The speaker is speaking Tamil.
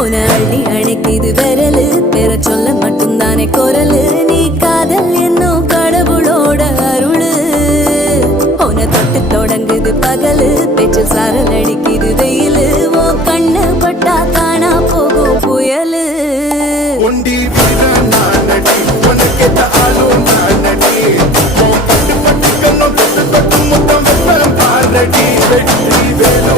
உன அள்ளி அணைக்குது விரலு பெற சொல்ல மட்டும்தானே குரலு நீ காதல் என்னும் கடவுளோட அருளு உன தொட்டு தொடங்குது பகலு பேச்சில் சாரல் அடிக்குது வெயிலு ஓ கண்ணு பட்டா காணா போகும் புயலு ஒண்டி வீரன் நானடி உனக்கேத்த ஆளும் நானடி பட்டு பட்டு கண்ணம் தொட்டு தொட்டு முத்தம் வெப்பம் பாரடி வெற்றி வேலோ